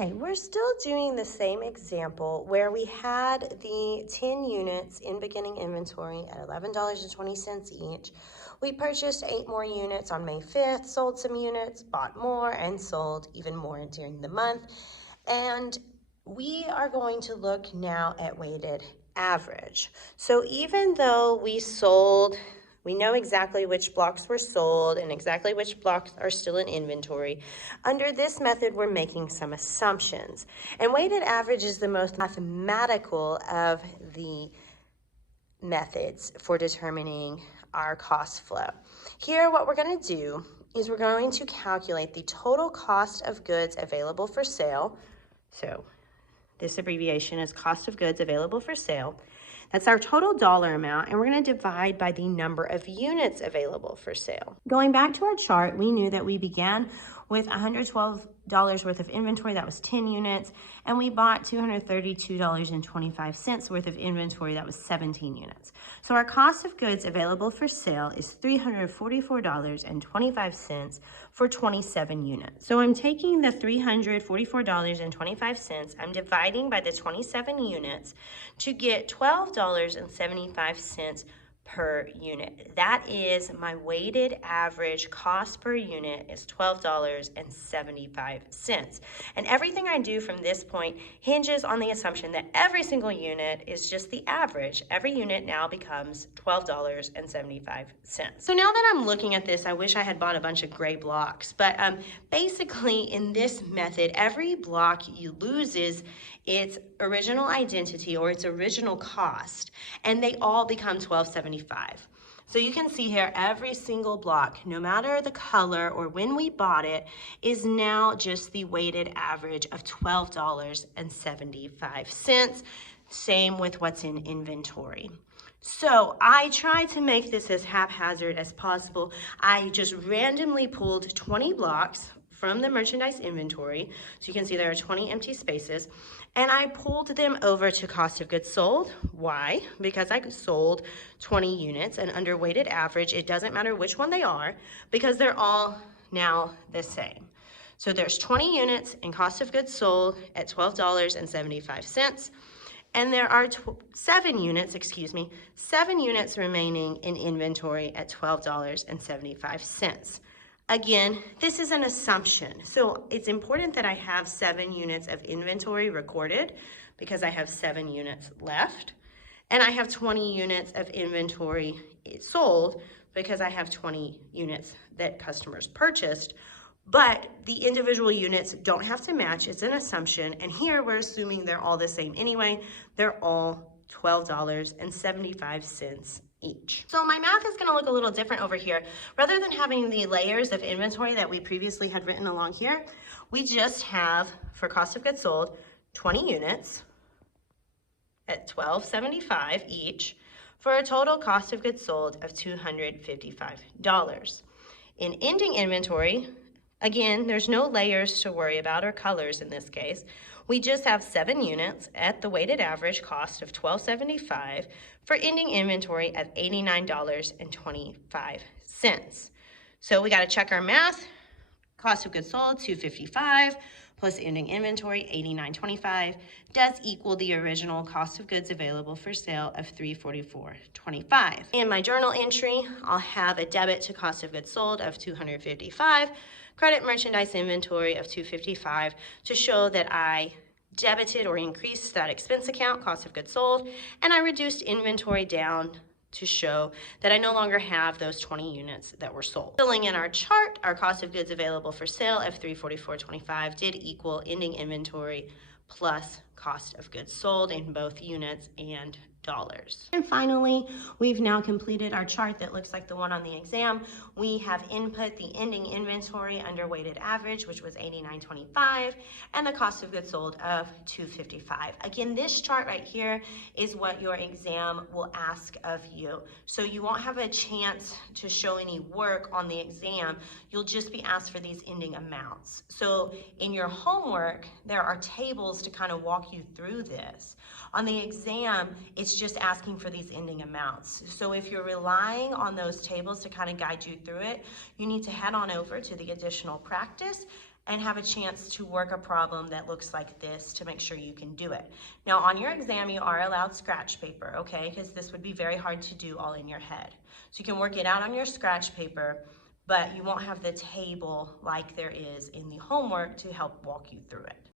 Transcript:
Okay, we're still doing the same example where we had the 10 units in beginning inventory at $11.20 each. We purchased 8 more units on May 5th, sold some units, bought more, and sold even more during the month. And we are going to look now at weighted average. So even though we know exactly which blocks were sold and exactly which blocks are still in inventory. Under this method, we're making some assumptions. And weighted average is the most mathematical of the methods for determining our cost flow. Here, what we're going to do is we're going to calculate the total cost of goods available for sale. So this abbreviation is cost of goods available for sale. That's our total dollar amount, and we're going to divide by the number of units available for sale. Going back to our chart, we knew that we began with $112 worth of inventory. That was 10 units, and we bought $232.25 worth of inventory. That was 17 units. So our cost of goods available for sale is $344.25 for 27 units. So I'm taking the $344.25, I'm dividing by the 27 units to get $12.75 per unit. That is my weighted average cost per unit is $12.75. And everything I do from this point hinges on the assumption that every single unit is just the average. Every unit now becomes $12.75. So now that I'm looking at this, I wish I had bought a bunch of gray blocks, but basically in this method, every block you loses its original identity or its original cost, and they all become $12.75. So you can see here every single block, no matter the color or when we bought it, is now just the weighted average of $12.75. Same with what's in inventory. So I tried to make this as haphazard as possible. I just randomly pulled 20 blocks from the merchandise inventory. So you can see there are 20 empty spaces. And I pulled them over to cost of goods sold. Why? Because I sold 20 units, and under weighted average, it doesn't matter which one they are because they're all now the same. So there's 20 units in cost of goods sold at $12.75. And there are 7 units remaining in inventory at $12.75. Again, this is an assumption. So it's important that I have 7 units of inventory recorded because I have 7 units left. And I have 20 units of inventory sold because I have 20 units that customers purchased. But the individual units don't have to match. It's an assumption. And here we're assuming they're all the same anyway. They're all $12.75 each. So my math is gonna look a little different over here. Rather than having the layers of inventory that we previously had written along here, we just have, for cost of goods sold, 20 units at $12.75 each for a total cost of goods sold of $255. In ending inventory, again, there's no layers to worry about or colors in this case. We just have 7 units at the weighted average cost of $12.75 for ending inventory at $89.25. So we got to check our math. Cost of goods sold, $255, plus ending inventory, $89.25, does equal the original cost of goods available for sale of $344.25. In my journal entry, I'll have a debit to cost of goods sold of $255, credit merchandise inventory of $255 to show that I debited or increased that expense account, cost of goods sold, and I reduced inventory down to show that I no longer have those 20 units that were sold. Filling in our chart, our cost of goods available for sale of $344.25 did equal ending inventory plus cost of goods sold in both units and dollars. And finally, we've now completed our chart that looks like the one on the exam. We have input the ending inventory under weighted average, which was $89.25, and the cost of goods sold of $255. Again, this chart right here is what your exam will ask of you. So you won't have a chance to show any work on the exam. You'll just be asked for these ending amounts. So in your homework, there are tables to kind of walk you through this. On the exam, it's just asking for these ending amounts. So if you're relying on those tables to kind of guide you through it, you need to head on over to the additional practice and have a chance to work a problem that looks like this to make sure you can do it. Now on your exam, you are allowed scratch paper, okay? Because this would be very hard to do all in your head. So you can work it out on your scratch paper, but you won't have the table like there is in the homework to help walk you through it.